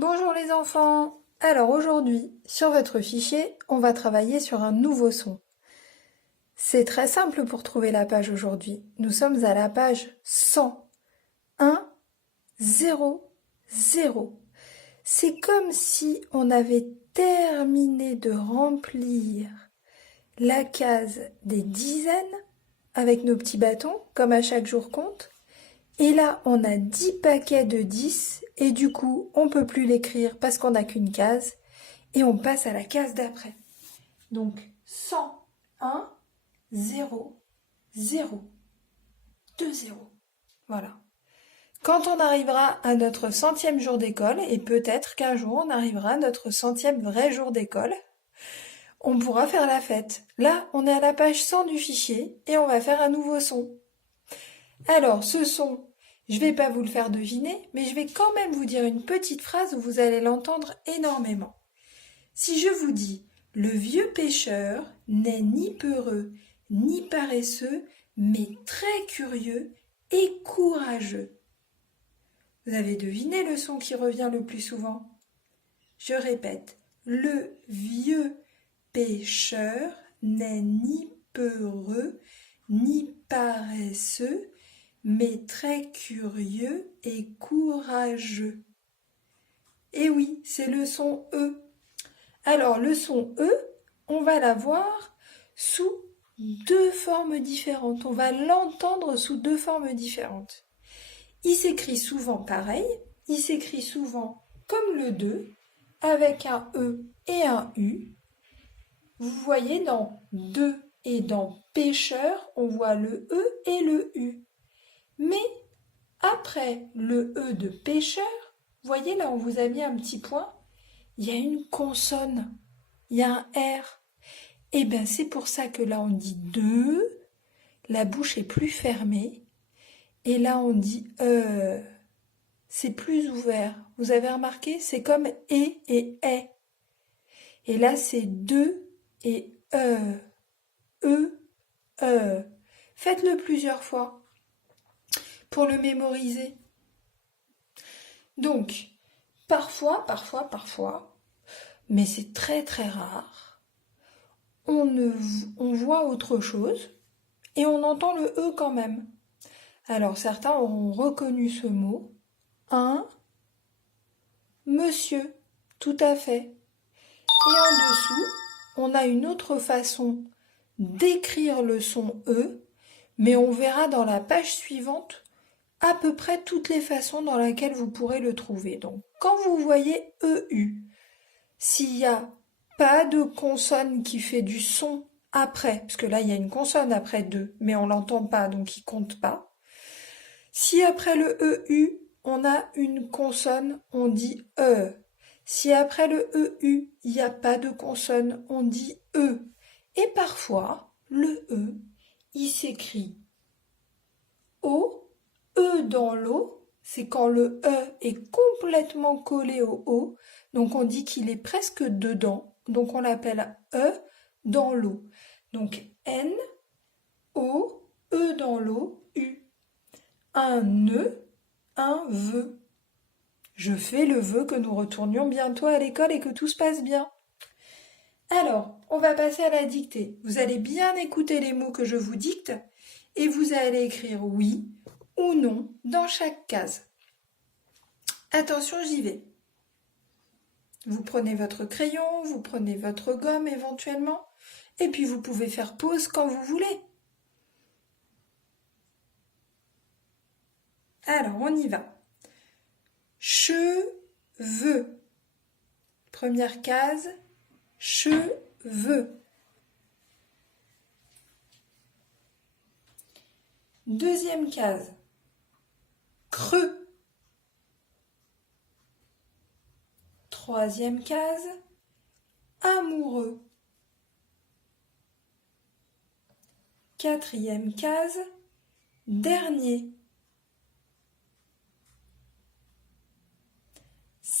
Bonjour les enfants! Alors aujourd'hui, sur votre fichier, on va travailler sur un nouveau son. C'est très simple pour trouver la page aujourd'hui. Nous sommes à la page 100. 1, 0, 0. C'est comme si on avait terminé de remplir la case des dizaines avec nos petits bâtons, comme à chaque jour compte. Et là, on a 10 paquets de 10 et du coup, on ne peut plus l'écrire parce qu'on n'a qu'une case et on passe à la case d'après. Donc, 101, 0, 0, 2 0. Voilà. Quand on arrivera à notre 100e jour d'école, et peut-être qu'un jour on arrivera à notre 100e vrai jour d'école, on pourra faire la fête. Là, on est à la page 100 du fichier et on va faire un nouveau son. Alors, ce son, je ne vais pas vous le faire deviner, mais je vais quand même vous dire une petite phrase où vous allez l'entendre énormément. Si je vous dis « Le vieux pêcheur n'est ni peureux, ni paresseux, mais très curieux et courageux ». Vous avez deviné le son qui revient le plus souvent? Je répète, le vieux pêcheur n'est ni peureux, ni paresseux, mais très curieux et courageux. Et oui, c'est le son E. Alors, le son E, on va l'avoir sous deux formes différentes. On va l'entendre sous deux formes différentes. Il s'écrit souvent pareil, il s'écrit souvent comme le 2, avec un E et un U. Vous voyez, dans 2 et dans pêcheur, on voit le E et le U. Mais après le E de pêcheur, voyez là, on vous a mis un petit point, il y a une consonne, il y a un R. Et bien c'est pour ça que là on dit 2, la bouche est plus fermée, et là on dit c'est plus ouvert. Vous avez remarqué, c'est comme et est. Et là c'est 2 et e, e. Faites-le plusieurs fois pour le mémoriser. Donc, parfois, mais c'est très très rare, on voit autre chose et on entend le E quand même. Alors certains auront reconnu ce mot. Un monsieur, tout à fait. Et en dessous, on a une autre façon d'écrire le son E, mais on verra dans la page suivante à peu près toutes les façons dans lesquelles vous pourrez le trouver. Donc, quand vous voyez EU, s'il n'y a pas de consonne qui fait du son après, parce que là, il y a une consonne après 2, mais on ne l'entend pas, donc il ne compte pas. Si après le EU, on a une consonne, on dit E. Si après le EU, il n'y a pas de consonne, on dit E. Et parfois, le E, il s'écrit O, E dans l'eau, c'est quand le E est complètement collé au O, donc on dit qu'il est presque dedans, donc on l'appelle E dans l'eau. Donc N, O, E dans l'eau, U. Un nœud, un vœu. Je fais le vœu que nous retournions bientôt à l'école et que tout se passe bien. Alors, on va passer à la dictée. Vous allez bien écouter les mots que je vous dicte et vous allez écrire oui ou non dans chaque case. Attention, j'y vais. Vous prenez votre crayon, vous prenez votre gomme éventuellement, et puis vous pouvez faire pause quand vous voulez. Alors, on y va. Cheveux. Première case, cheveux. Deuxième case, creux. Troisième case, amoureux. Quatrième case, dernier.